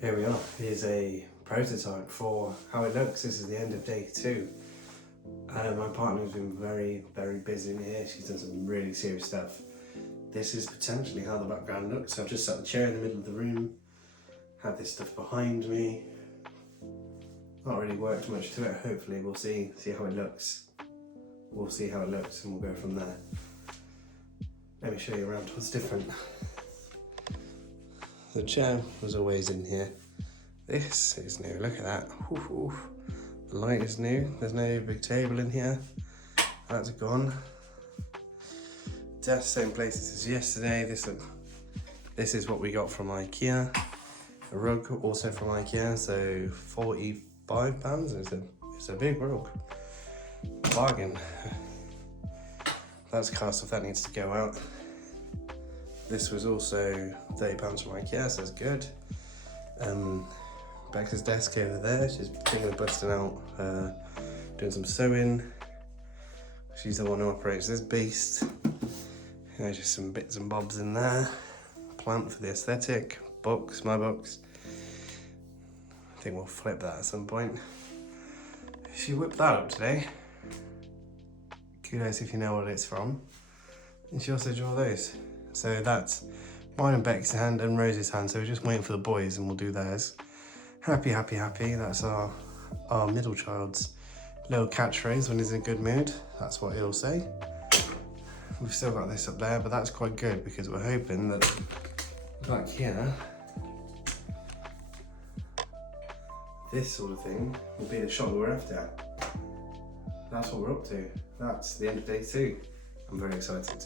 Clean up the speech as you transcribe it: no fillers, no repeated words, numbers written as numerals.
Here we are. Here's a prototype for how it looks. This is the end of day 2. My partner's been very, very busy in here. She's done some really serious stuff. This is potentially how the background looks. I've just set the chair in the middle of the room, had this stuff behind me. Not really worked much to it. Hopefully we'll see how it looks. We'll see how it looks and we'll go from there. Let me show you around what's different. The chair was always in here. This is new, look at that. Oof, oof. The light is new, there's no big table in here. That's gone. Desk, same place as yesterday. This is what we got from IKEA. A rug also from IKEA, so £45. It's a big rug. Bargain. That's car stuff that needs to go out. This was also £30 from IKEA, so that's good. Becca's desk over there, she's thinking of busting out, doing some sewing. She's the one who operates this beast. Just some bits and bobs in there. Plant for the aesthetic, books, my books. I think we'll flip that at some point. She whipped that up today. Kudos if you know what it's from. And she also drew those. So that's mine and Beck's hand and Rose's hand, so we're just waiting for the boys and we'll do theirs. Happy, happy, happy. That's our middle child's little catchphrase when he's in a good mood. That's what he'll say. We've still got this up there, but that's quite good because we're hoping that back here, this sort of thing will be the shot we're after. That's what we're up to. That's the end of day 2. I'm very excited.